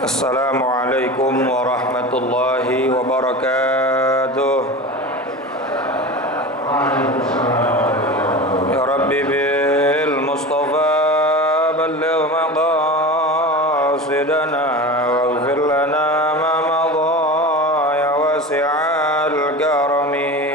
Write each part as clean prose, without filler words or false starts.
Assalamualaikum warahmatullahi wabarakatuh. Ya Rabbi bil Mustafa balligh maqasidana waghfir lana ma madha ya wasi'al karami.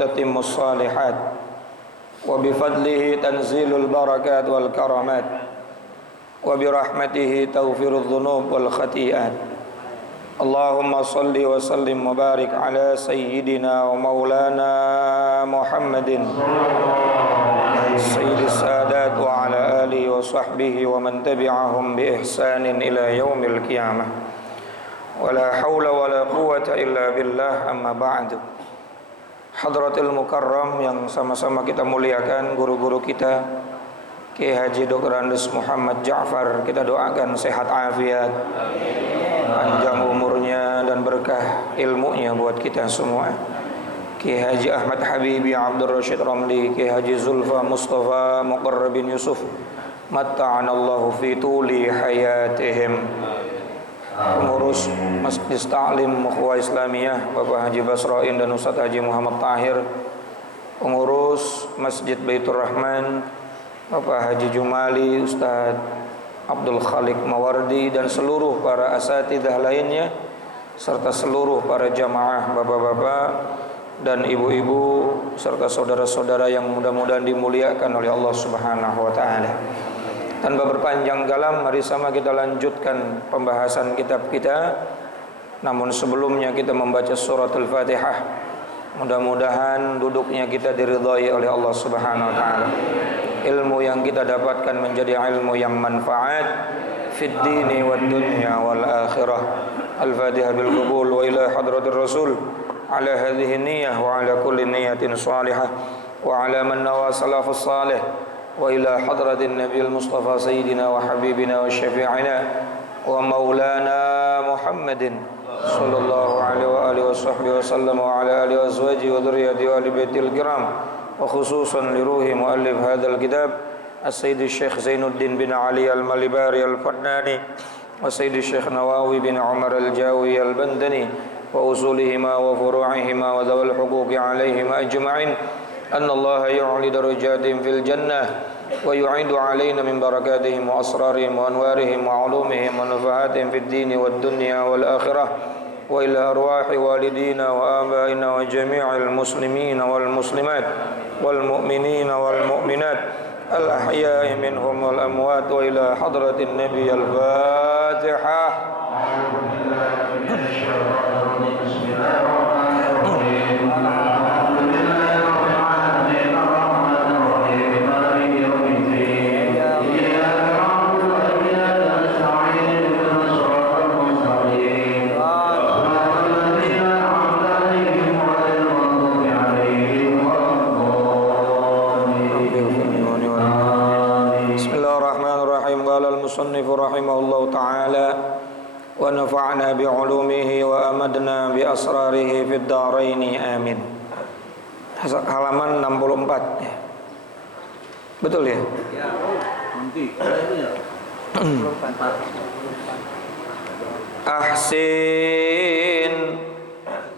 Tatimmus salihat wa bifadlihi tanzilul barakat wal karamat wa birahmatihi tawfirudz dzunub wal khati'at. Allahumma salli wa sallim wa barik ala sayyidina wa maulana Muhammadin sayyidis sadat wa ala alihi wa sahbihi wa man tabi'ahum bi ihsanin ila yaumil qiyamah. Wala haula wala quwwata illa billah, amma ba'du. Hadratil Mukarram yang sama-sama kita muliakan, guru-guru kita Kiai Haji Dr. Andes Muhammad Ja'far, kita doakan sehat afiat, panjang umurnya dan berkah ilmunya buat kita semua. Kiai Haji Ahmad Habibi Abdul Rashid Ramli, Kiai Haji Zulfa Mustafa Muqarrabin Yusuf, matta'anallahu fi tuli hayatihim. Pengurus Masjid Ta'lim Ukhuwah Islamiyah Bapak Haji Basrain dan Ustaz Haji Muhammad Tahir, pengurus Masjid Baitur Rahman Bapak Haji Jumali, Ustaz Abdul Khalik Mawardi, dan seluruh para asatidzah lainnya, serta seluruh para jamaah bapak-bapak dan ibu-ibu serta saudara-saudara yang mudah-mudahan dimuliakan oleh Allah Subhanahu wa taala. Tanpa berpanjang kalam, mari sama kita lanjutkan pembahasan kitab kita. Namun sebelumnya kita membaca surat Al-Fatihah. Mudah-mudahan duduknya kita diridhai oleh Allah Subhanahu wa taala. Ilmu yang kita dapatkan menjadi ilmu yang manfaat fid dini wad dunya wal akhirah. Al-Fatihah bil qabul wa ila hadratir Rasul ala hadhihi niyyah wa ala kulli niyyatin salihah wa ala man nawa salafus salih wa ila hadratin nabiyil mustafa sayyidina wa habibina wa syafi'ina wa maulana Muhammadin sallallahu alaihi wa alihi wa sahbihi wa sallam wa ala alihi wa azwajihi wa dhurriyyatihi wa ali baitil kiram, wa khususan li ruhi muallif hadzal kitab as-sayyid Syekh Zainuddin bin Ali al-Malibari al-Fannani wa sayyid Syekh Nawawi bin Umar al-Jawi al-Bandani wa usulihima wa furu'ihima wa dhawal huquqi alaihima ajma'in. أن الله يعلي درجاتهم في الجنة ويعيد علينا من بركاتهم وأسرارهم وأنوارهم وعلومهم ونفحاتهم في الدين والدنيا والآخرة وإلى أرواح والدينا وآبائنا وجميع المسلمين والمسلمات والمؤمنين والمؤمنات الأحياء منهم والأموات وإلى حضرة النبي الفاتحة. ونفعنا بعلومه وأمدنا بأسراره في الدارين آمين. Halaman 64 ya. Betul ya? Ya, nanti. Ahsin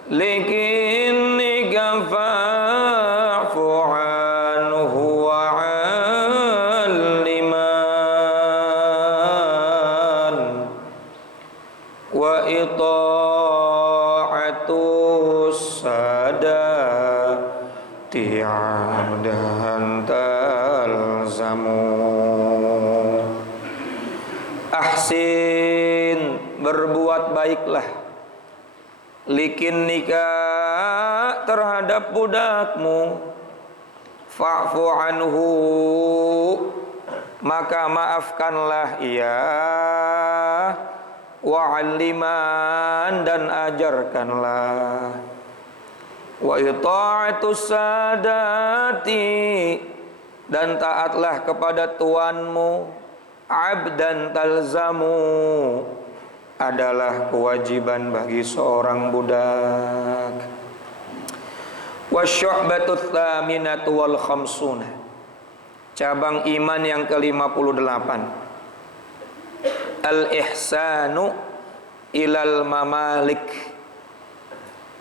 likinika fa'fu anhu wa'alliman wa ita'atu sadati abdan talzamu. Ahsin, berbuat baiklah, likin nikah terhadap budakmu, fa'fu anhu, maka maafkanlah ia, wa'alliman, dan ajarkanlah, wa ita'atus sadati, dan taatlah kepada tuanmu, abdan talzamu, adalah kewajiban bagi seorang budak. Wasyu'batut tsaminatu wal khamsuna, cabang iman yang ke-58, al-ihsanu ilal mamalik,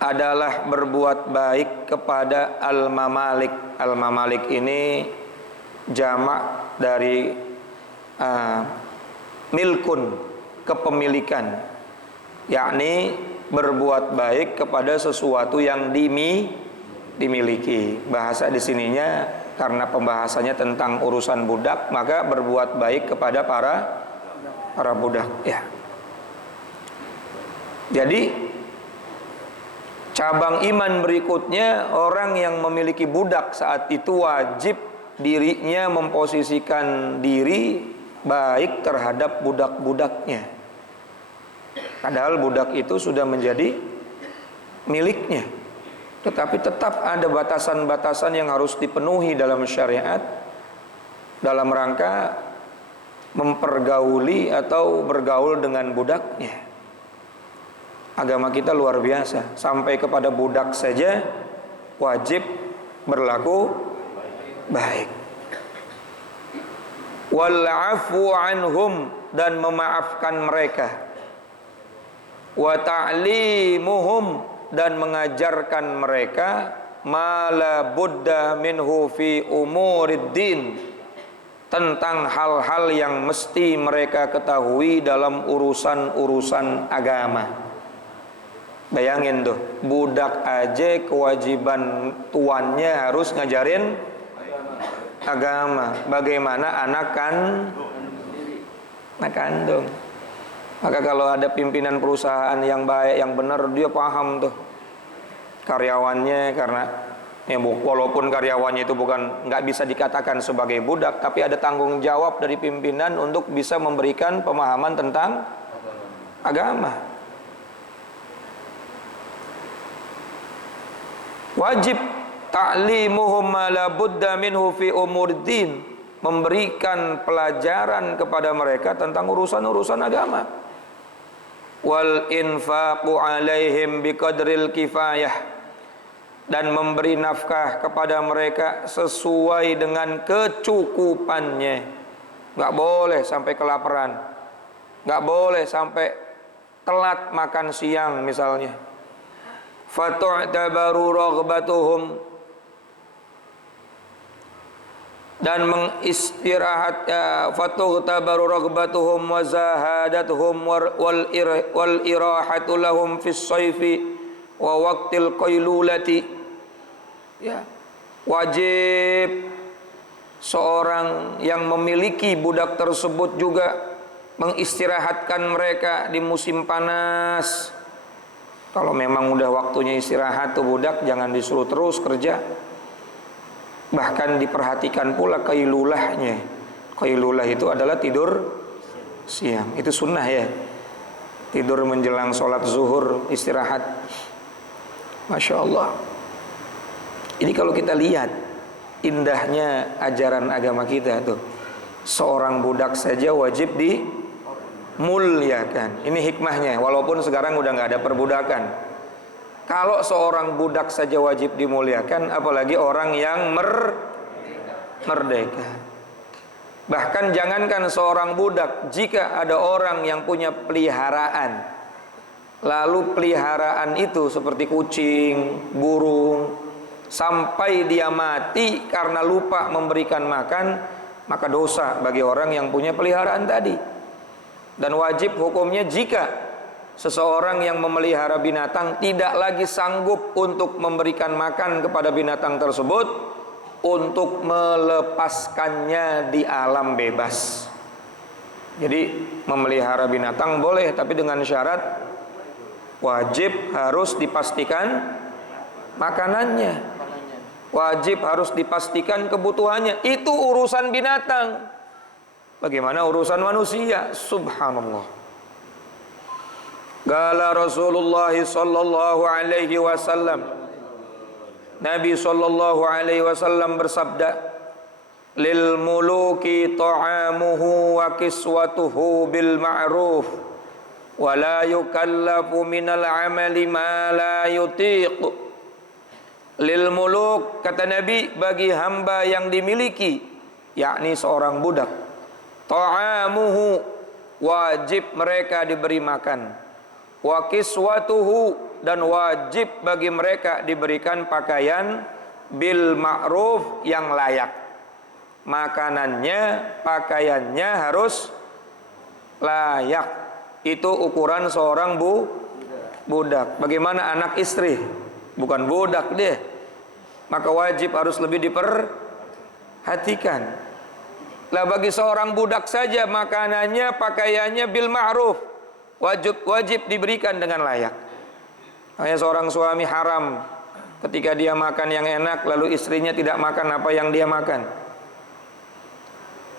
adalah berbuat baik kepada al-mamalik. Al-mamalik ini jamak dari milkun, kepemilikan, yakni berbuat baik kepada sesuatu yang dimiliki. Bahasa di sininya karena pembahasannya tentang urusan budak, maka berbuat baik kepada para budak ya. Jadi cabang iman berikutnya, orang yang memiliki budak saat itu wajib dirinya memposisikan diri baik terhadap budak-budaknya. Padahal budak itu sudah menjadi miliknya, tetapi tetap ada batasan-batasan yang harus dipenuhi dalam syariat dalam rangka mempergauli atau bergaul dengan budaknya. Agama kita luar biasa, sampai kepada budak saja wajib berlaku baik. Wal afu anhum, dan memaafkan mereka. Wa ta'limuhum, dan mengajarkan mereka ma la budda minhu fi umuriddin, tentang hal-hal yang mesti mereka ketahui dalam urusan-urusan agama. Bayangin tuh, budak aja kewajiban tuannya harus ngajarin agama. Bagaimana anak kandung. Maka kalau ada pimpinan perusahaan yang baik, yang benar, dia paham tuh karyawannya, karena ya, walaupun karyawannya itu nggak bisa dikatakan sebagai budak, tapi ada tanggung jawab dari pimpinan untuk bisa memberikan pemahaman tentang agama. Wajib ta'limuhum ma la budda minhu fi umuriddin, memberikan pelajaran kepada mereka tentang urusan-urusan agama. Wal infaqu alaihim biqadril kifayah, dan memberi nafkah kepada mereka sesuai dengan kecukupannya. Enggak boleh sampai kelaparan, enggak boleh sampai telat makan siang misalnya. Fatu'tabaru raghbatuhum, dan mengistirahat, fatu'tabaru raghbatuhum wa zahadatuhum wal irahatu lahum fis sayfi wa waqtil qailulati. Ya, wajib seorang yang memiliki budak tersebut juga mengistirahatkan mereka di musim panas. Kalau memang udah waktunya istirahat tuh budak, jangan disuruh terus kerja. Bahkan diperhatikan pula qailulahnya. Qailulah itu adalah tidur siang. Itu sunnah ya. Tidur menjelang sholat zuhur, istirahat. Masya Allah. Ini kalau kita lihat indahnya ajaran agama kita tuh, seorang budak saja wajib muliakan. Ini hikmahnya, walaupun sekarang udah nggak ada perbudakan. Kalau seorang budak saja wajib dimuliakan, apalagi orang yang merdeka. Bahkan jangankan seorang budak, jika ada orang yang punya peliharaan, lalu peliharaan itu seperti kucing, burung, sampai dia mati karena lupa memberikan makan, maka dosa bagi orang yang punya peliharaan tadi. Dan wajib hukumnya jika seseorang yang memelihara binatang tidak lagi sanggup untuk memberikan makan kepada binatang tersebut, untuk melepaskannya di alam bebas. Jadi memelihara binatang boleh, tapi dengan syarat wajib harus dipastikan makanannya, wajib harus dipastikan kebutuhannya. Itu urusan binatang. Bagaimana urusan manusia? Subhanallah. Qala Rasulullah sallallahu alaihi wasallam, Nabi sallallahu alaihi wasallam bersabda, lil muluki ta'amuhu wa kiswatuhu bil ma'ruf wa la yukallafu minal amali ma la yutiq. Lil muluk, kata Nabi, bagi hamba yang dimiliki, yakni seorang budak, ta'amuhu, wajib mereka diberi makan, wa kiswatuhu, dan wajib bagi mereka diberikan pakaian, bil ma'ruf, yang layak. Makanannya, pakaiannya harus layak. Itu ukuran seorang budak. Bagaimana anak istri? Bukan budak dia. Maka wajib harus lebih diperhatikan. Lah bagi seorang budak saja makanannya, pakaiannya bil ma'ruf, wajib diberikan dengan layak. Hanya seorang suami haram ketika dia makan yang enak lalu istrinya tidak makan apa yang dia makan.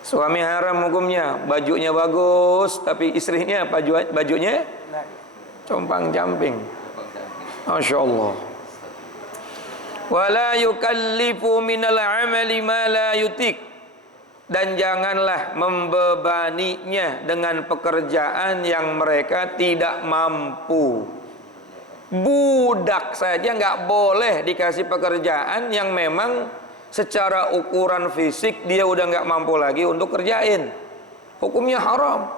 Suami haram hukumnya, bajunya bagus tapi istrinya bajunya compang-camping. Masya Allah. Wala yukallifu minal amali ma la yutik, dan janganlah membebaninya dengan pekerjaan yang mereka tidak mampu. Budak saja nggak boleh dikasih pekerjaan yang memang secara ukuran fisik dia udah nggak mampu lagi untuk kerjain. Hukumnya haram.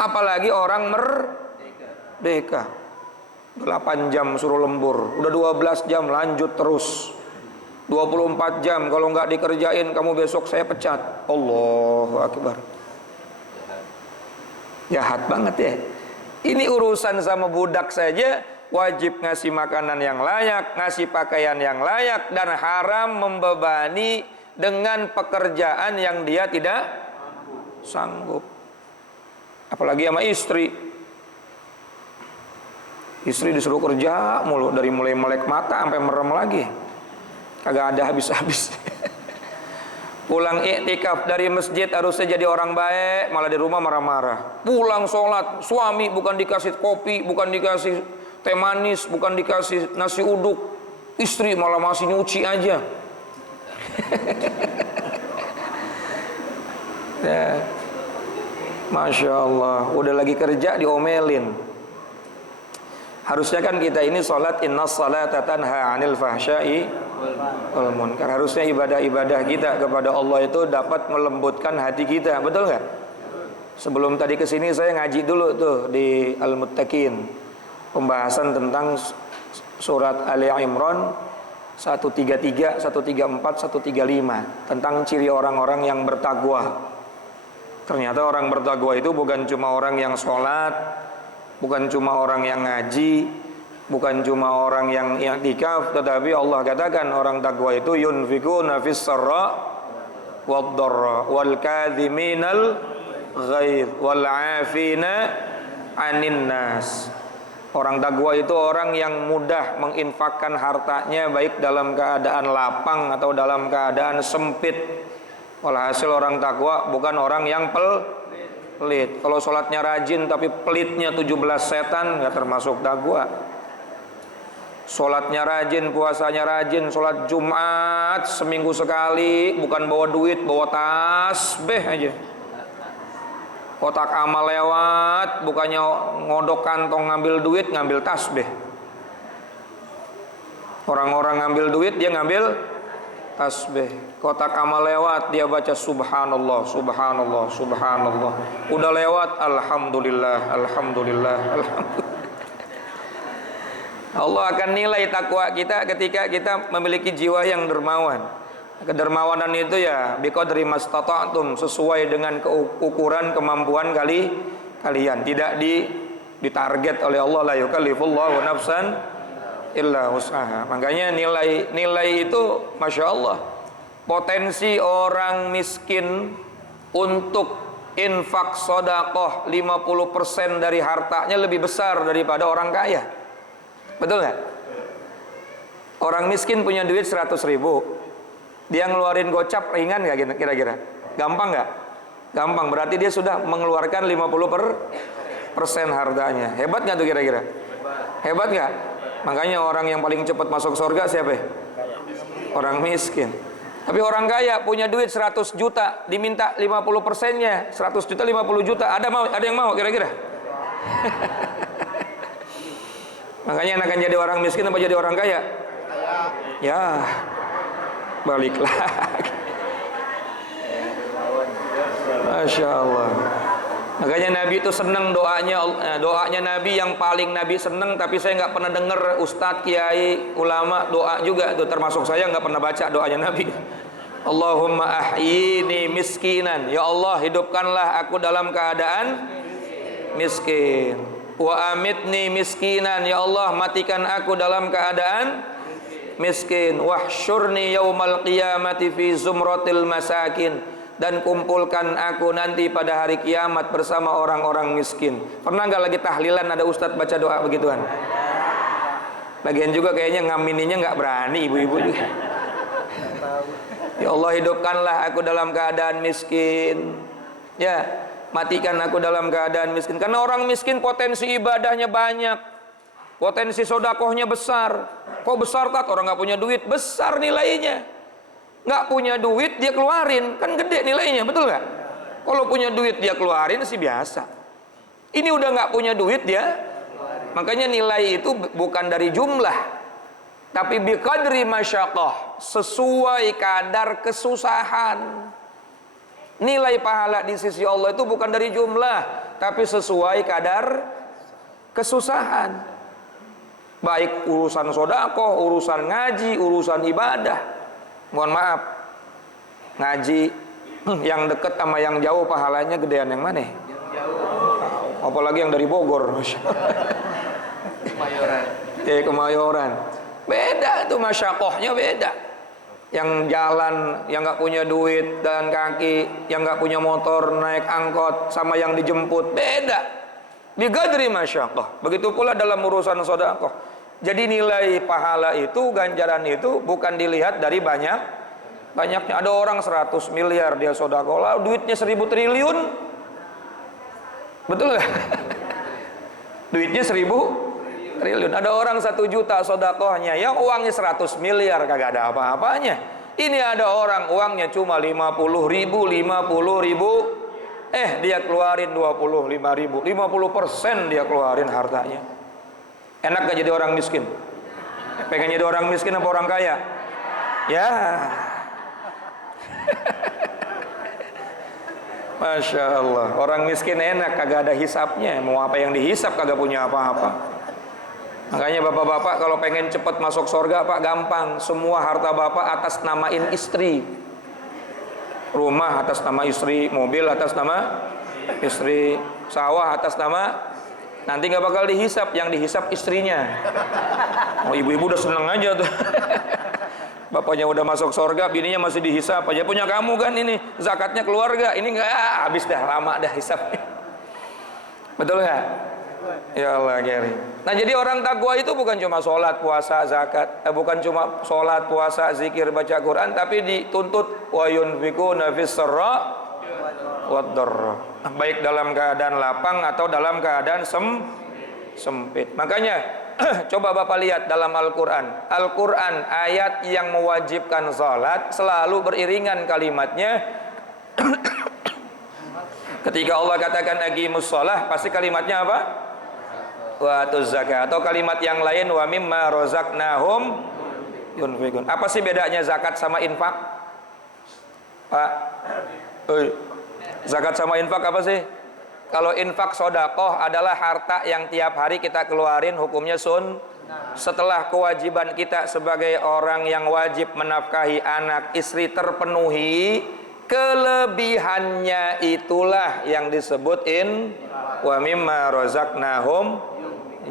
Apalagi orang merdeka. 8 jam suruh lembur, udah 12 jam lanjut terus. 24 jam kalau nggak dikerjain kamu besok saya pecat. Allahu Akbar. Jahat banget ya. Ini urusan sama budak saja wajib ngasih makanan yang layak, ngasih pakaian yang layak, dan haram membebani dengan pekerjaan yang dia tidak sanggup. Apalagi sama istri. Istri disuruh kerja mulu, dari mulai melek mata sampai merem lagi. Kagak ada habis-habis. Pulang iktikaf dari masjid harusnya jadi orang baik, malah di rumah marah-marah. Pulang sholat, suami bukan dikasih kopi, bukan dikasih teh manis, bukan dikasih nasi uduk, istri malah masih nyuci aja. Ya. Masya Allah, udah lagi kerja diomelin. Harusnya kan kita ini sholat, inna sholata tanha anil fahsyai wal munkar. Harusnya ibadah-ibadah kita kepada Allah itu dapat melembutkan hati kita, betul nggak? Sebelum tadi kesini saya ngaji dulu tuh di Al-Muttaqin, pembahasan tentang surat Ali Imran 133, 134, 135 tentang ciri orang-orang yang bertakwa. Ternyata orang bertakwa itu bukan cuma orang yang sholat, bukan cuma orang yang ngaji, bukan cuma orang yang i'tikaf, tetapi Allah katakan orang takwa itu yunfikuna fis sarra wad dharra wal kadhiminal ghaidh wal 'afina 'anin nas. Orang takwa itu orang yang mudah menginfakkan hartanya baik dalam keadaan lapang atau dalam keadaan sempit. Walhasil orang takwa bukan orang yang pelit. Kalau sholatnya rajin tapi pelitnya 17 setan, nggak termasuk takwa. Sholatnya rajin, puasanya rajin, sholat Jumat seminggu sekali, bukan bawa duit, bawa tasbih aja. Kotak amal lewat, bukannya ngodok kantong ngambil duit, ngambil tasbih. Orang-orang ngambil duit, dia ngambil tasbih. Kotak amal lewat, dia baca subhanallah, subhanallah, subhanallah. Udah lewat, alhamdulillah, alhamdulillah, alhamdulillah. Allah akan nilai takwa kita ketika kita memiliki jiwa yang dermawan. Kedermawanan itu ya biqadri mastata'tum, sesuai dengan ukuran kemampuan kalian. Tidak ditarget oleh Allah, la yukallifullahu nafsan illa wus'aha. Makanya nilai itu Masya Allah. Potensi orang miskin untuk infak sedekah 50% dari hartanya lebih besar daripada orang kaya. Betul nggak? Orang miskin punya duit 100.000, dia ngeluarin gocap ringan nggak kira-kira? Gampang nggak? Gampang. Berarti dia sudah mengeluarkan 50% hartanya. Hebat nggak tuh kira-kira? Hebat nggak? Makanya orang yang paling cepat masuk surga siapa? Orang miskin. Tapi orang kaya punya duit 100 juta, diminta 50%-nya, 100 juta 50 juta. Ada yang mau kira-kira? Makanya akan jadi orang miskin apa jadi orang kaya? Ya, balik lagi. Masya Allah. Makanya Nabi itu senang doanya Nabi yang paling Nabi senang, tapi saya nggak pernah dengar ustadz, kiai, ulama doa juga itu, termasuk saya nggak pernah baca doanya Nabi. Allahumma ahyini miskinan, ya Allah hidupkanlah aku dalam keadaan miskin. Wa amitni miskinan, ya Allah matikan aku dalam keadaan miskin. Wahsyurni yaumal qiyamati fi zumratil masakin, dan kumpulkan aku nanti pada hari kiamat bersama orang-orang miskin. Pernah nggak lagi tahlilan ada ustadz baca doa begituan? Bagian juga kayaknya ngamininya nggak berani ibu-ibu juga. Ya Allah hidupkanlah aku dalam keadaan miskin, ya matikan aku dalam keadaan miskin. Karena orang miskin potensi ibadahnya banyak, potensi sodakohnya besar. Kok besar tak? Orang nggak punya duit, besar nilainya. Nggak punya duit dia keluarin, kan gede nilainya, betul nggak? Kalau punya duit dia keluarin sih biasa. Ini udah nggak punya duit dia, makanya nilai itu bukan dari jumlah, tapi biqadri masyaqqah, sesuai kadar kesusahan. Nilai pahala di sisi Allah itu bukan dari jumlah, tapi sesuai kadar kesusahan. Baik urusan sedekah, urusan ngaji, urusan ibadah. Mohon maaf, ngaji yang dekat sama yang jauh pahalanya gedean yang mana? Apalagi yang dari Bogor, Kemayoran. Kemayoran. Beda tuh masyakohnya beda. Yang jalan, yang nggak punya duit dan kaki, yang nggak punya motor naik angkot, sama yang dijemput beda. Biqadri masyakoh. Begitu pula dalam urusan sedekah. Jadi nilai pahala itu, ganjaran itu bukan dilihat dari banyaknya. Ada orang 100 miliar dia sedekah, lah duitnya 1000 triliun. Betul nggak? Duitnya 1000 triliun. Ada orang 1 juta sedekahnya, yang uangnya 100 miliar kagak ada apa-apanya. Ini ada orang uangnya cuma 50.000, dia keluarin 25.000, 50% dia keluarin hartanya. Enak gak jadi orang miskin? Pengen jadi orang miskin apa orang kaya? Ya. Masya Allah. Orang miskin enak, kagak ada hisapnya. Mau apa yang dihisap kagak punya apa-apa. Makanya bapak-bapak kalau pengen cepat masuk surga Pak, gampang. Semua harta bapak atas namain istri. Rumah atas nama istri, mobil atas nama istri, sawah atas nama. Nanti nggak bakal dihisap, yang dihisap istrinya. Oh, ibu-ibu udah seneng aja tuh. Bapaknya udah masuk surga, bininya masih dihisap aja. Punya kamu kan ini, zakatnya keluarga. Ini nggak, habis dah, lama dah hisapnya. Betul nggak? Ya Allah Gary. Nah jadi orang takwa itu bukan cuma sholat, puasa, zakat, bukan cuma sholat, puasa, zikir, baca Quran, tapi dituntut wa yunfiquna fis sarra wad dharra, baik dalam keadaan lapang atau dalam keadaan sempit. Makanya coba Bapak lihat dalam Al-Quran. Al-Quran ayat yang mewajibkan sholat selalu beriringan kalimatnya Ketika Allah katakan aqimus shalah, pasti kalimatnya apa? Wa atuz zakat. Atau kalimat yang lain wa mimma razaqnahum yunfiqun. Apa sih bedanya zakat sama infak? Pak. Zakat sama infak apa sih? Kalau infak sodakoh adalah harta yang tiap hari kita keluarin, hukumnya setelah kewajiban kita sebagai orang yang wajib menafkahi anak istri terpenuhi, kelebihannya itulah yang disebutin wa mimma razaqnahum.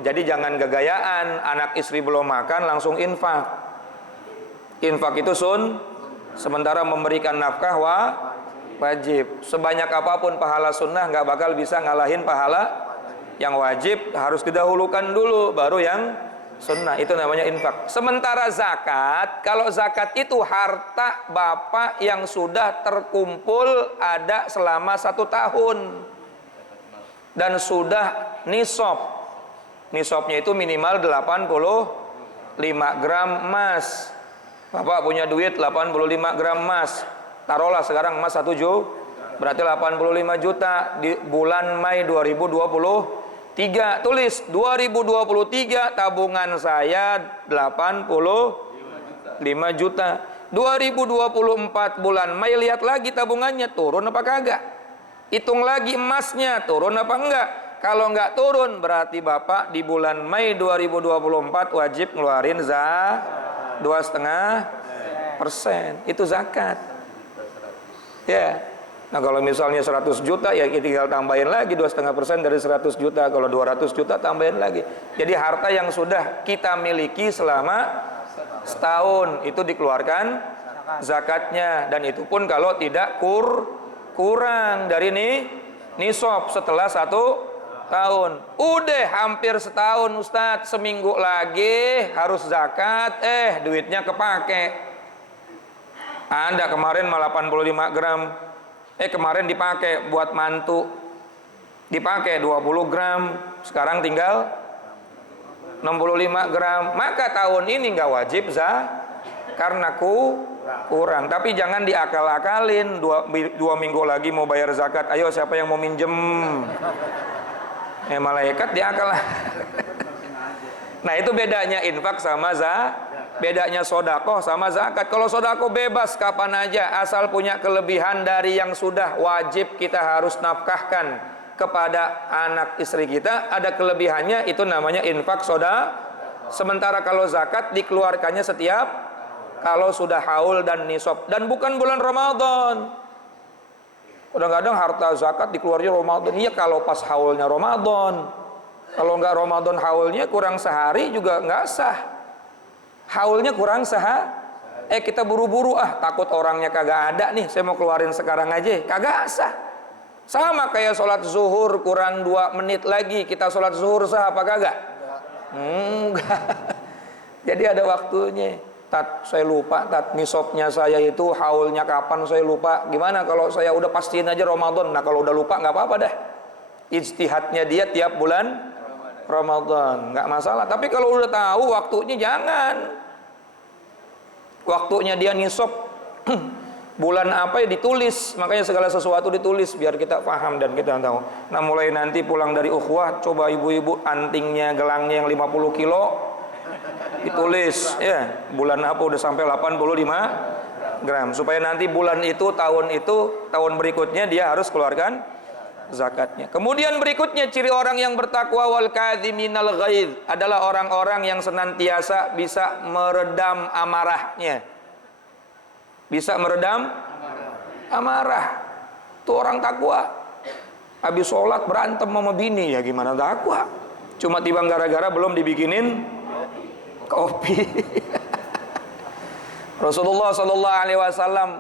Jadi jangan gegayaan, anak istri belum makan langsung infak. Infak itu sementara memberikan nafkah wajib. Sebanyak apapun pahala sunnah nggak bakal bisa ngalahin pahala yang wajib. Harus didahulukan dulu baru yang sunnah, itu namanya infak. Sementara zakat, kalau zakat itu harta bapak yang sudah terkumpul ada selama 1 tahun dan sudah nisab. Nisabnya itu minimal 85 gram emas. Bapak punya duit 85 gram emas. Taruhlah sekarang emas 1 juta, berarti 85 juta di bulan Mei 2023. Tulis 2023 tabungan saya 85 juta. 2024 bulan Mei lihat lagi tabungannya turun apa kagak. Hitung lagi emasnya turun apa enggak. Kalau enggak turun berarti Bapak di bulan Mei 2024 wajib ngeluarin 2,5%. Itu zakat. Ya. Nah kalau misalnya 100 juta ya tinggal tambahin lagi 2,5% dari 100 juta. Kalau 200 juta tambahin lagi. Jadi harta yang sudah kita miliki selama setahun itu dikeluarkan zakatnya. Dan itu pun kalau tidak kurang dari nisab setelah 1 tahun. Udah hampir setahun Ustadz, seminggu lagi harus zakat, duitnya kepake. Anda kemarin malah 85 gram. Kemarin dipakai buat mantu, dipakai 20 gram, sekarang tinggal 65 gram. Maka tahun ini nggak wajib karena kurang. Tapi jangan diakal-akalin. 2 minggu lagi mau bayar zakat. Ayo siapa yang mau minjem? Malaikat diakal. Nah itu bedanya infak sama bedanya sodakoh sama zakat. Kalau sodakoh bebas kapan aja, asal punya kelebihan dari yang sudah wajib kita harus nafkahkan kepada anak istri kita, ada kelebihannya, itu namanya infak Sementara kalau zakat dikeluarkannya setiap kalau sudah haul dan nisab, dan bukan bulan Ramadan. Kadang-kadang harta zakat dikeluarnya Ramadan. Iya kalau pas haulnya Ramadan. Kalau nggak Ramadan haulnya kurang sehari juga nggak sah. Haulnya kurang kita buru-buru takut orangnya kagak ada nih, saya mau keluarin sekarang aja, kagak sah. Sama kayak sholat zuhur kurang 2 menit lagi kita sholat zuhur sah apa kagak? Enggak. Jadi ada waktunya. Saya lupa nisabnya saya itu haulnya kapan, saya lupa. Gimana kalau saya udah pastiin aja Ramadan? Nah kalau udah lupa nggak apa-apa dah. Ijtihadnya dia tiap bulan Ramadan nggak masalah. Tapi kalau udah tahu waktunya jangan. Waktunya dia nisab bulan apa ya ditulis. Makanya segala sesuatu ditulis biar kita paham dan kita tahu. Nah mulai nanti pulang dari ukhuwah, coba ibu-ibu antingnya gelangnya yang 50 kilo ditulis ya, bulan apa udah sampai 85 gram, supaya nanti bulan itu tahun berikutnya dia harus keluarkan zakatnya. Kemudian berikutnya ciri orang yang bertakwa wal kadhiminal ghaidz adalah orang-orang yang senantiasa bisa meredam amarahnya. Bisa meredam amarah. Itu orang takwa. Habis sholat berantem sama bini, ya gimana takwa? Cuma tiba gara-gara belum dibikinin kopi. Rasulullah SAW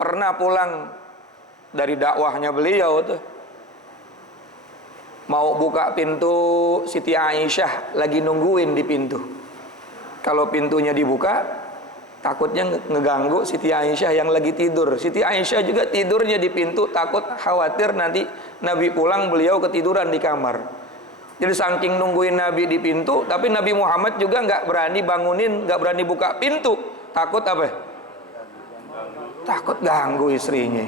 pernah pulang dari dakwahnya beliau tuh, mau buka pintu, Siti Aisyah lagi nungguin di pintu. Kalau pintunya dibuka, takutnya ngeganggu Siti Aisyah yang lagi tidur. Siti Aisyah juga tidurnya di pintu, takut khawatir nanti Nabi pulang beliau ketiduran di kamar. Jadi saking nungguin Nabi di pintu, tapi Nabi Muhammad juga nggak berani bangunin, nggak berani buka pintu. Takut apa? Takut ganggu istrinya.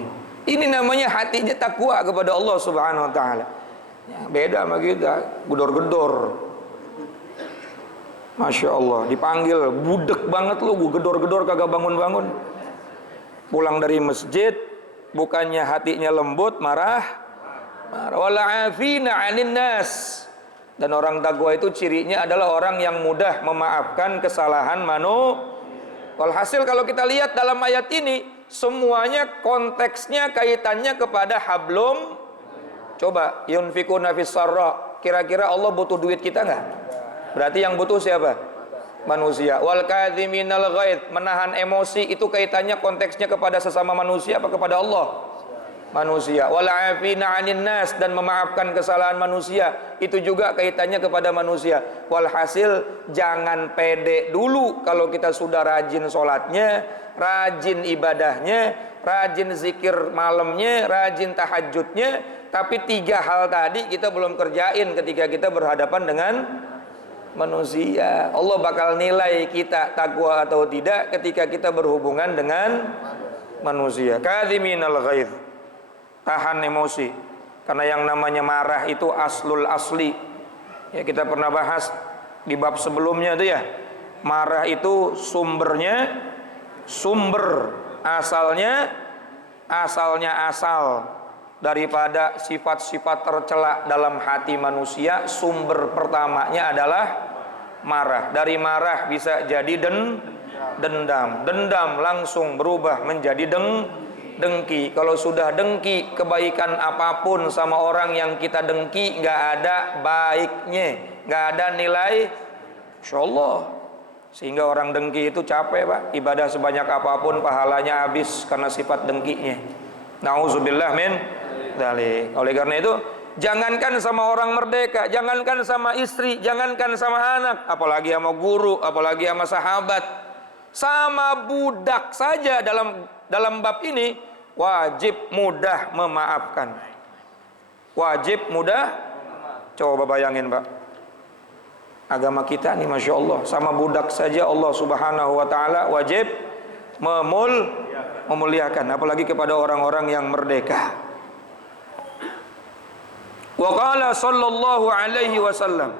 Ini namanya hatinya takwa kepada Allah Subhanahu wa taala. Ya, beda sama kita, gedor-gedor. Masya Allah, dipanggil, budek banget lu, gue gedor-gedor kagak bangun-bangun. Pulang dari masjid, bukannya hatinya lembut, marah. Wala afina 'anin nas. Dan orang takwa itu cirinya adalah orang yang mudah memaafkan kesalahan manusia. Walhasil kalau kita lihat dalam ayat ini, semuanya konteksnya kaitannya kepada hablum. Coba, yunfikuna fis sarra. Kira-kira Allah butuh duit kita enggak? Berarti yang butuh siapa? Manusia. Wal kadhiminal ghaidh, menahan emosi itu kaitannya konteksnya kepada sesama manusia apa kepada Allah? Manusia. Wal afina 'anin nas, dan memaafkan kesalahan manusia itu juga kaitannya kepada manusia. Walhasil jangan pede dulu kalau kita sudah rajin sholatnya, rajin ibadahnya, rajin zikir malamnya, rajin tahajudnya, tapi 3 hal tadi kita belum kerjain ketika kita berhadapan dengan manusia. Allah bakal nilai kita takwa atau tidak ketika kita berhubungan dengan manusia. Kadhiminal ghaidh, tahan emosi. Karena yang namanya marah itu aslul asli. Ya, kita pernah bahas di bab sebelumnya itu ya. Marah itu asalnya asal daripada sifat-sifat tercela dalam hati manusia. Sumber pertamanya adalah marah. Dari marah bisa jadi dendam. Dendam langsung berubah menjadi dengki. Kalau sudah dengki, kebaikan apapun sama orang yang kita dengki nggak ada baiknya, nggak ada nilai, insyaallah. Sehingga orang dengki itu capek, Pak. Ibadah sebanyak apapun pahalanya habis karena sifat dengkinya. Nauzubillah min dzalik. Oleh karena itu, jangankan sama orang merdeka, jangankan sama istri, jangankan sama anak, apalagi sama guru, apalagi sama sahabat, sama budak saja dalam bab ini wajib mudah memaafkan. Wajib mudah. Coba bayangin, Pak. Agama kita nih Masya Allah, sama budak saja Allah Subhanahu wa ta'ala wajib memuliakan, apalagi kepada orang-orang yang merdeka. Wa qala sallallahu alaihi wasallam,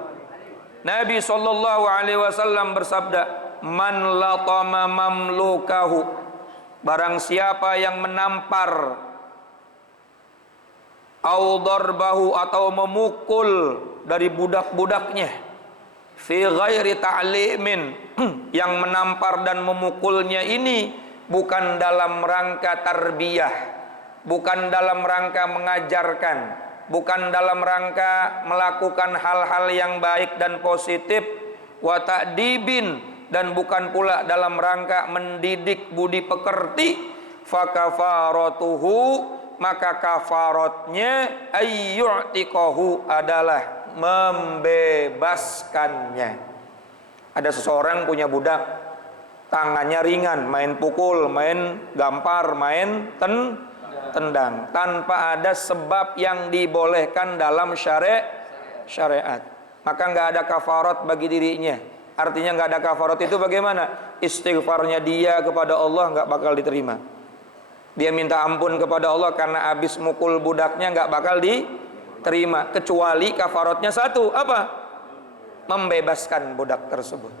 Nabi sallallahu alaihi wasallam bersabda, man latama mamlukahu, barang siapa yang menampar, au darbahu, atau memukul dari budak-budaknya, fi ghairi ta'limin, yang menampar dan memukulnya ini bukan dalam rangka tarbiyah, bukan dalam rangka mengajarkan, bukan dalam rangka melakukan hal-hal yang baik dan positif, wa ta'dibin, dan bukan pula dalam rangka mendidik budi pekerti, fa kafaratuhu, maka kafaratnya ayyu'tiqahu, adalah membebaskannya. Ada seseorang punya budak, tangannya ringan, main pukul, main gampar, main tendang, tanpa ada sebab yang dibolehkan dalam syariat, maka nggak ada kafarat bagi dirinya. Artinya nggak ada kafarat itu bagaimana? Istighfarnya dia kepada Allah nggak bakal diterima. Dia minta ampun kepada Allah karena habis mukul budaknya nggak bakal diterima, kecuali kafaratnya satu, apa? Membebaskan budak tersebut.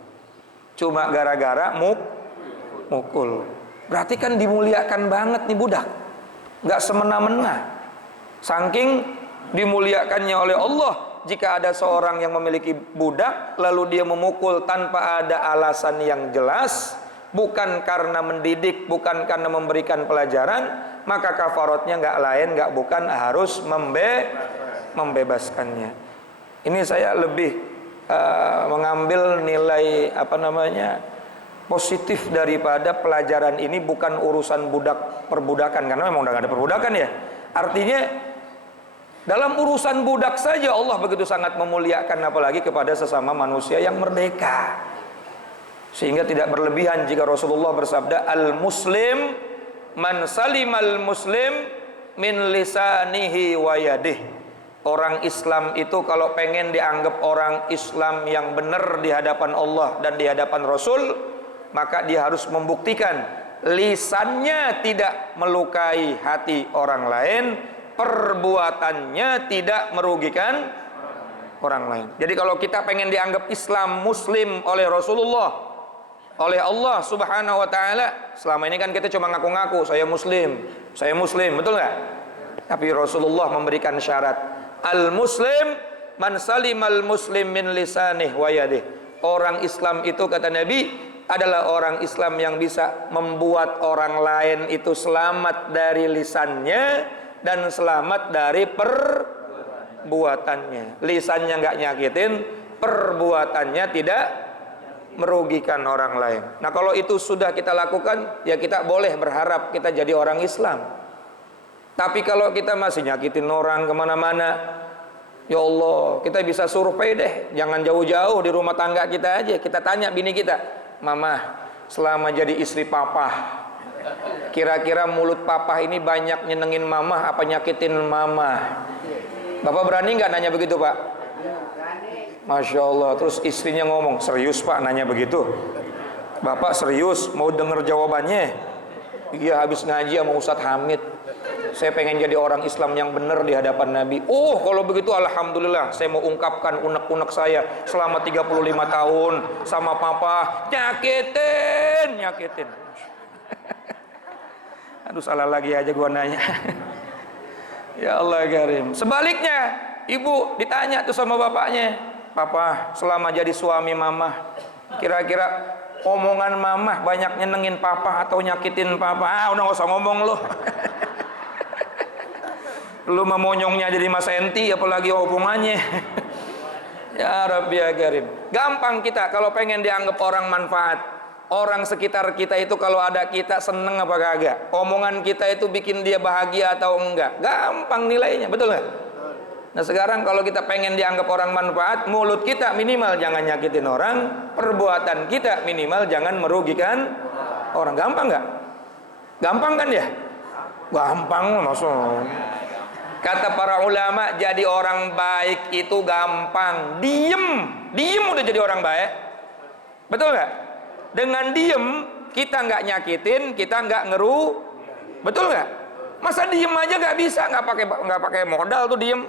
Cuma gara-gara mukul. Berarti kan dimuliakan banget nih budak, nggak semena-mena. Saking dimuliakannya oleh Allah, jika ada seorang yang memiliki budak lalu dia memukul tanpa ada alasan yang jelas, bukan karena mendidik, bukan karena memberikan pelajaran, maka kafaratnya nggak bukan harus membebaskannya. Ini saya lebih mengambil nilai positif daripada pelajaran ini, bukan urusan perbudakan, karena memang udah gak ada perbudakan ya. Artinya dalam urusan budak saja Allah begitu sangat memuliakan, apalagi kepada sesama manusia yang merdeka. Sehingga tidak berlebihan jika Rasulullah bersabda, al-muslim man salimal muslim min lisanihi wa yadihi. Orang Islam itu kalau pengen dianggap orang Islam yang benar di hadapan Allah dan di hadapan Rasul, maka dia harus membuktikan lisannya tidak melukai hati orang lain, perbuatannya tidak merugikan orang lain. Jadi kalau kita pengen dianggap Islam, Muslim oleh Rasulullah, oleh Allah Subhanahu wa Ta'ala, selama ini kan kita cuma ngaku-ngaku saya Muslim, betul nggak? Tapi Rasulullah memberikan syarat, al-Muslim man salimal muslim min lisanih wa yadih. Orang Islam itu, kata Nabi, adalah orang Islam yang bisa membuat orang lain itu selamat dari lisannya dan selamat dari perbuatannya. Lisannya nggak nyakitin, perbuatannya tidak merugikan orang lain. Nah, kalau itu sudah kita lakukan, ya kita boleh berharap kita jadi orang Islam. Tapi kalau kita masih nyakitin orang kemana-mana, ya Allah, kita bisa survei deh, jangan jauh-jauh, di rumah tangga kita aja. Kita tanya bini kita, Mama, selama jadi istri papa, kira-kira mulut papa ini banyak nyenengin mama apa nyakitin mama? Bapak berani nggak nanya begitu, Pak? Masya Allah. Terus istrinya ngomong, serius Pak nanya begitu? Bapak serius mau denger jawabannya? Iya, habis ngaji sama Ustadz Hamid, saya pengen jadi orang Islam yang benar di hadapan Nabi. Oh, kalau begitu alhamdulillah, saya mau ungkapkan unek-unek saya selama 35 tahun sama papa nyakitin. Aduh, salah lagi aja gua nanya. Ya Allah karim. Sebaliknya, ibu ditanya tuh sama bapaknya, Papa, selama jadi suami mama, kira-kira omongan mama banyak nyenengin papa atau nyakitin papa? Ah, udah gak usah ngomong lu. Lu memonyongnya jadi Mas Enti, apalagi hubungannya. Ya Rabbi ya Karim. Gampang kita kalau pengen dianggap orang manfaat. Orang sekitar kita itu kalau ada kita seneng apa kagak, omongan kita itu bikin dia bahagia atau enggak, gampang nilainya, betul nggak? Nah sekarang kalau kita pengen dianggap orang manfaat, mulut kita minimal jangan nyakitin orang, perbuatan kita minimal jangan merugikan orang. Gampang nggak? Gampang kan ya? Gampang maksudnya. Kata para ulama, jadi orang baik itu gampang. Diem udah jadi orang baik. Betul nggak? Dengan diem kita nggak nyakitin, kita nggak ngeru, betul nggak? Masa diem aja nggak bisa, nggak pakai modal tuh diem.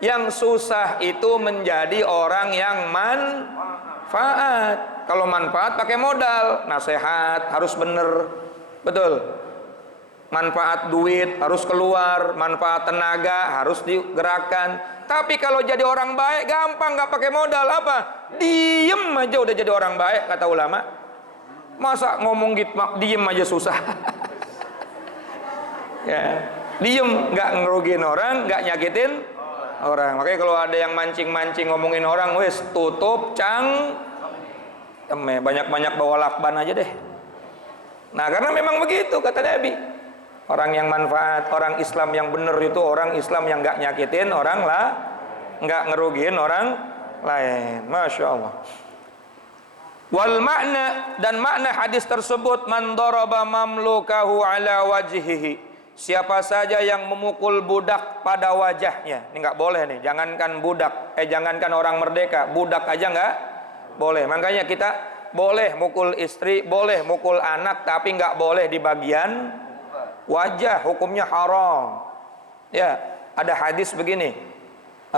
Yang susah itu menjadi orang yang manfaat. Kalau manfaat pakai modal, nasihat harus bener, betul. Manfaat duit harus keluar, manfaat tenaga harus digerakkan. Tapi kalau jadi orang baik gampang, nggak pakai modal apa? Diem aja udah jadi orang baik, kata ulama. Masa ngomong gitu diem aja susah. Ya, diem nggak ngerugiin orang, nggak nyakitin orang. Makanya kalau ada yang mancing-mancing ngomongin orang, wes tutup banyak-banyak bawa lakban aja deh. Nah karena memang begitu kata Nabi. Orang yang manfaat, orang Islam yang benar itu orang Islam yang nggak nyakitin orang lah, nggak ngerugiin orang lain. Masya Allah. Wal makna, dan makna hadis tersebut, man daraba mamlukahu ala wajhihi, siapa saja yang memukul budak pada wajahnya. Ini nggak boleh nih, jangankan budak, jangankan orang merdeka, budak aja nggak boleh. Makanya kita boleh mukul istri, boleh mukul anak, tapi nggak boleh di bagian wajah, hukumnya haram. Ya, ada hadis begini,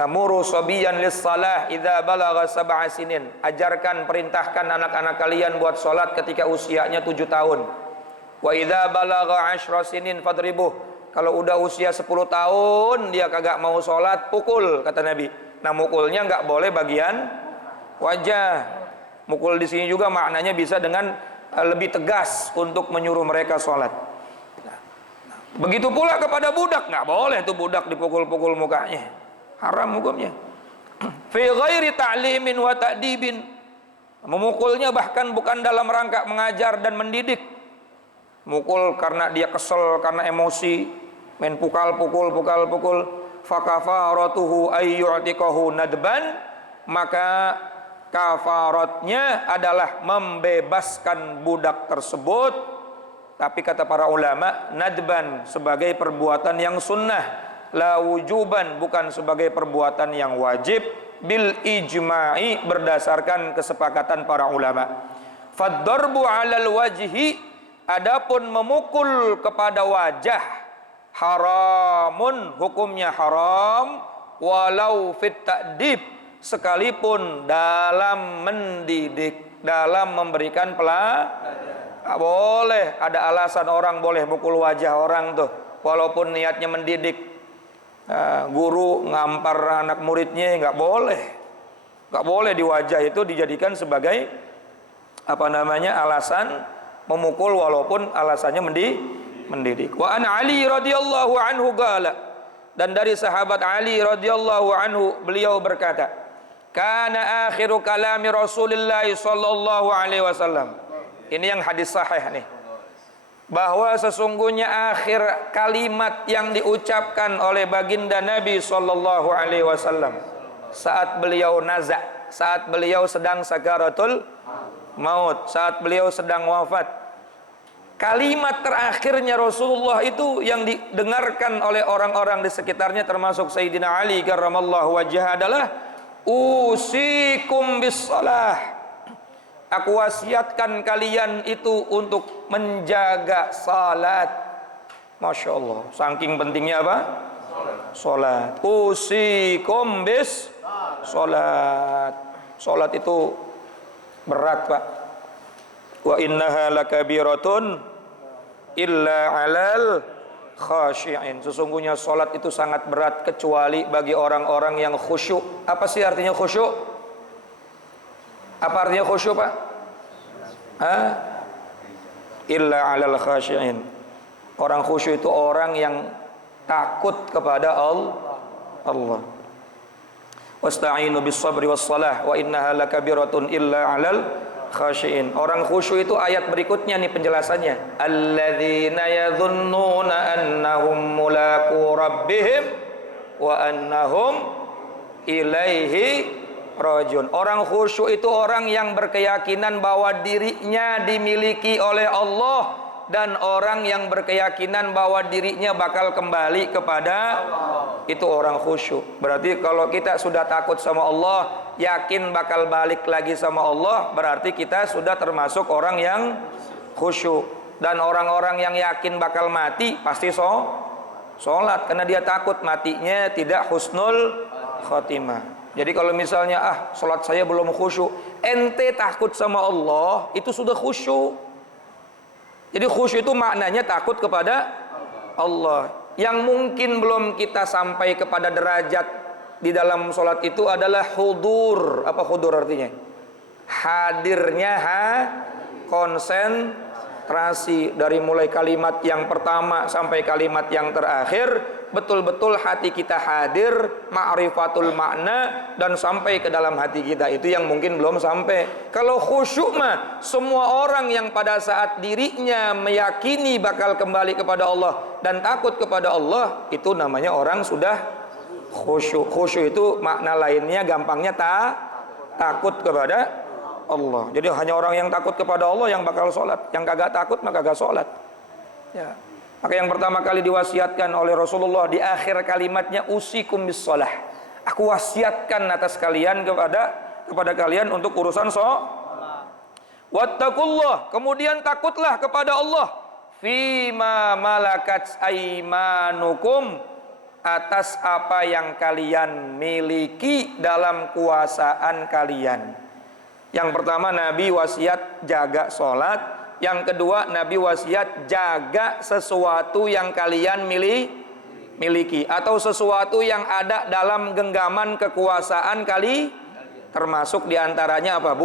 muru sabiyan lis-salah idza balagha sab'a sinin. Ajarkan, perintahkan anak-anak kalian buat salat ketika usianya 7 tahun. Wa idza balagha 10 sinin fadribuh. Kalau udah usia 10 tahun dia kagak mau salat, pukul, kata Nabi. Nah, mukulnya enggak boleh bagian wajah. Mukul di sini juga maknanya bisa dengan lebih tegas untuk menyuruh mereka salat. Begitu pula kepada budak, enggak boleh tuh budak dipukul-pukul mukanya. Haram hukumnya. Fi ghairi ta'limin wa ta'dibin. Memukulnya bahkan bukan dalam rangka mengajar dan mendidik. Mukul karena dia kesel, karena emosi, main pukul. Fakafaratuhu ayyu'tikahu nadban, maka kafaratnya adalah membebaskan budak tersebut. Tapi kata para ulama, nadban sebagai perbuatan yang sunnah, la wujuban, bukan sebagai perbuatan yang wajib, bil ijma'i, berdasarkan kesepakatan para ulama. Fad-darbu 'alal wajhi, Adapun memukul kepada wajah haramun, hukumnya haram, walau fit ta'dib, sekalipun dalam mendidik, dalam memberikan pelajaran. Boleh, ada alasan orang boleh mukul wajah orang tuh, walaupun niatnya mendidik. Guru ngampar anak muridnya nggak boleh. Nggak boleh di wajah itu dijadikan sebagai alasan memukul walaupun alasannya mendidik. Wa an Ali radhiyallahu anhu qala, dan dari sahabat Ali radhiyallahu anhu beliau berkata, kana akhiru kalami Rasulillah sallallahu alaihi wasallam. Ini yang hadis sahih nih. Bahwa sesungguhnya akhir kalimat yang diucapkan oleh baginda Nabi sallallahu alaihi wasallam saat beliau nazak, saat beliau sedang sakaratul maut, saat beliau sedang wafat, kalimat terakhirnya Rasulullah itu yang didengarkan oleh orang-orang di sekitarnya termasuk Sayyidina Ali karramallahu wajhah adalah usikum bis shalah. Aku wasiatkan kalian itu untuk menjaga salat. Masya Allah, saking pentingnya apa? Salat. Usikum bis salat. Salat itu berat, Pak. Wa innaha lakabiratun illa 'alal khashi'in. Sesungguhnya salat itu sangat berat kecuali bagi orang-orang yang khusyuk. Apa sih artinya khusyuk? Apa artinya khusyuk, Pak? Illa 'alal khashi'in. Orang khusyuk itu orang yang takut kepada Allah. Wasta'inu bis sabri was salah wa innaha lakabiratun illa 'alal khashiin. Orang khusyuk itu ayat berikutnya nih penjelasannya. Alladzina yadhunnuna annahum mulaqu rabbihim wa annahum ilaihi rajiun. Orang khusyuk itu orang yang berkeyakinan bahwa dirinya dimiliki oleh Allah, dan orang yang berkeyakinan bahwa dirinya bakal kembali kepada Allah. Itu orang khusyuk. Berarti kalau kita sudah takut sama Allah, yakin bakal balik lagi sama Allah, berarti kita sudah termasuk orang yang khusyuk. Dan orang-orang yang yakin bakal mati pasti sholat, karena dia takut matinya tidak husnul khotimah. Jadi kalau misalnya sholat saya belum khusyuk, ente takut sama Allah, itu sudah khusyuk. Jadi khusyuk itu maknanya takut kepada Allah. Yang mungkin belum kita sampai kepada derajat di dalam sholat itu adalah hudur. Apa hudur artinya? Hadirnya konsentrasi. Dari mulai kalimat yang pertama sampai kalimat yang terakhir, betul-betul hati kita hadir, ma'rifatul makna, dan sampai ke dalam hati kita. Itu yang mungkin belum sampai. Kalau khusyuk mah semua orang yang pada saat dirinya meyakini bakal kembali kepada Allah dan takut kepada Allah, itu namanya orang sudah khusyuk. Khusyuk itu makna lainnya gampangnya takut kepada Allah. Jadi hanya orang yang takut kepada Allah yang bakal sholat. Yang kagak takut maka kagak sholat. Ya. Maka yang pertama kali diwasiatkan oleh Rasulullah di akhir kalimatnya usikum bis shalah. Aku wasiatkan atas kalian kepada kalian untuk urusan wattaqullah. Kemudian takutlah kepada Allah fima malakat aimanukum, atas apa yang kalian miliki dalam kuasaan kalian. Yang pertama Nabi wasiat jaga sholat. Yang kedua Nabi wasiat jaga sesuatu yang kalian miliki, atau sesuatu yang ada dalam genggaman kekuasaan termasuk diantaranya apa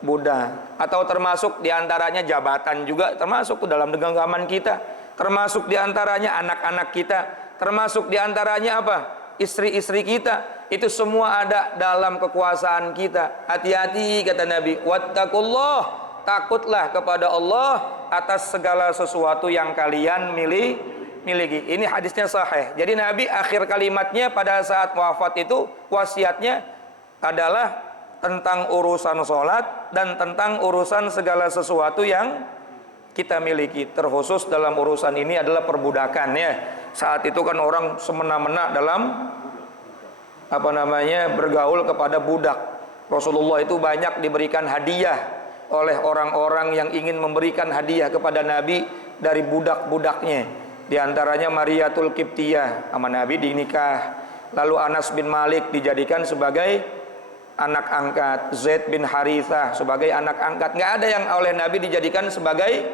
budak, atau termasuk diantaranya jabatan juga termasuk dalam genggaman kita, termasuk diantaranya anak-anak kita, termasuk diantaranya apa istri-istri kita. Itu semua ada dalam kekuasaan kita. Hati-hati kata Nabi, wattaqullah, takutlah kepada Allah atas segala sesuatu yang kalian miliki. Ini hadisnya sahih. Jadi Nabi akhir kalimatnya pada saat wafat itu wasiatnya adalah tentang urusan sholat dan tentang urusan segala sesuatu yang kita miliki. Terkhusus dalam urusan ini adalah perbudakan ya. Saat itu kan orang semena-mena dalam bergaul kepada budak. Rasulullah itu banyak diberikan hadiah oleh orang-orang yang ingin memberikan hadiah kepada Nabi dari budak-budaknya. Di antaranya Mariyatul Qibtiyah sama Nabi dinikah. Lalu Anas bin Malik dijadikan sebagai anak angkat, Zaid bin Harithah sebagai anak angkat. Nggak ada yang oleh Nabi dijadikan sebagai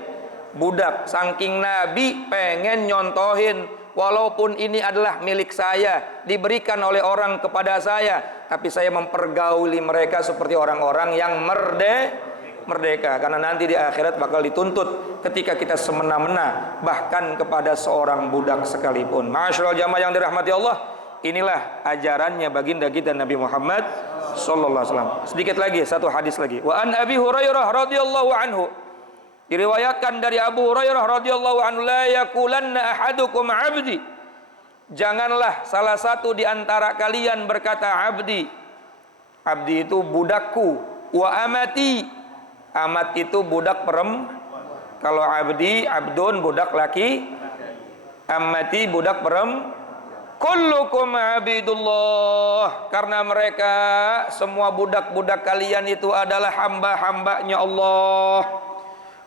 budak. Saking Nabi pengen nyontohin, walaupun ini adalah milik saya, diberikan oleh orang kepada saya, tapi saya mempergauli mereka seperti orang-orang yang merdeka. Karena nanti di akhirat bakal dituntut ketika kita semena-mena, bahkan kepada seorang budak sekalipun. Ma'asyiral jamaah yang dirahmati Allah, inilah ajarannya baginda kita Nabi Muhammad sallallahu alaihi wasallam. Sedikit lagi, satu hadis lagi. Wa an Abi Hurairah radhiyallahu anhu, diriwayatkan dari Abu Hurairah radhiyallahu anhu, la yaqulanna ahadukum abdi, janganlah salah satu di antara kalian berkata abdi. Abdi itu budakku. Wa amati, amat itu budak perempuan. Kalau abdi, abdun budak laki, amati budak perempuan. Kullukum abidullah, karena mereka semua budak-budak kalian itu adalah hamba-hambanya Allah.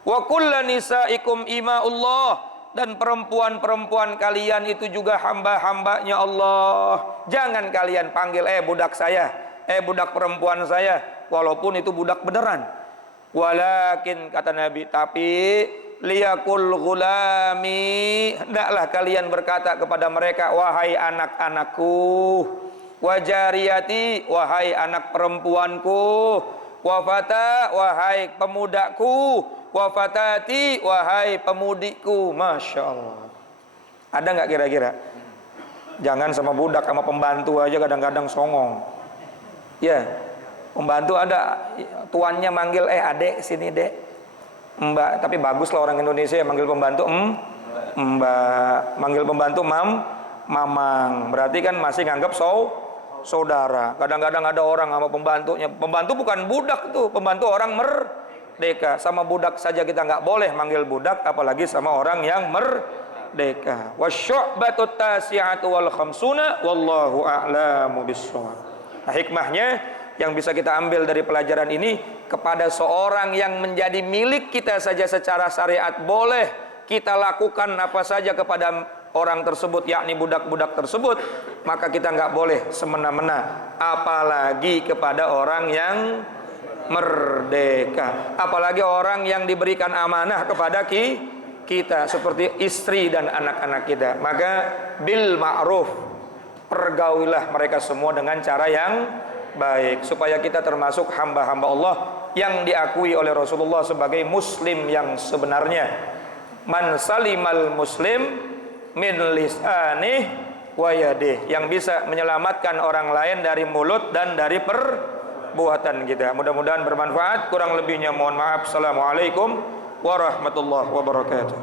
Wa kullu nisaikum imaullah, dan perempuan-perempuan kalian itu juga hamba-hambanya Allah. Jangan kalian panggil budak saya, budak perempuan saya, walaupun itu budak beneran. Walakin, kata Nabi, tapi liyakul gulami, hendaklah kalian berkata kepada mereka, wahai anak-anakku, wajariyati, wahai anak perempuanku, wafata, wahai pemudaku, wafatati, wahai pemudiku. Masya Allah. Ada nggak kira-kira? Jangan sama budak, sama pembantu aja kadang-kadang songong. Ya, pembantu ada tuannya manggil adek sini dek, mbak, tapi bagus lah orang Indonesia yang manggil pembantu mbak, manggil pembantu mamang, berarti kan masih nganggap saudara. Kadang-kadang ada orang sama pembantunya, pembantu bukan budak tuh, pembantu orang merdeka. Sama budak saja kita nggak boleh manggil budak, apalagi sama orang yang merdeka. Wasyu'batut tasi'atu wal khamsuna wallahu a'lamu bissawab. Nah, hikmahnya yang bisa kita ambil dari pelajaran ini, kepada seorang yang menjadi milik kita saja secara syariat boleh kita lakukan apa saja kepada orang tersebut, yakni budak-budak tersebut, maka kita nggak boleh semena-mena, apalagi kepada orang yang merdeka, apalagi orang yang diberikan amanah kepada kita seperti istri dan anak-anak kita. Maka bil ma'ruf, pergaulilah mereka semua dengan cara yang baik, supaya kita termasuk hamba-hamba Allah yang diakui oleh Rasulullah sebagai muslim yang sebenarnya. Man salimal muslim min lisanih wa yadih, yang bisa menyelamatkan orang lain dari mulut dan dari perbuatan kita. Mudah-mudahan bermanfaat. Kurang lebihnya mohon maaf. Assalamualaikum warahmatullahi wabarakatuh.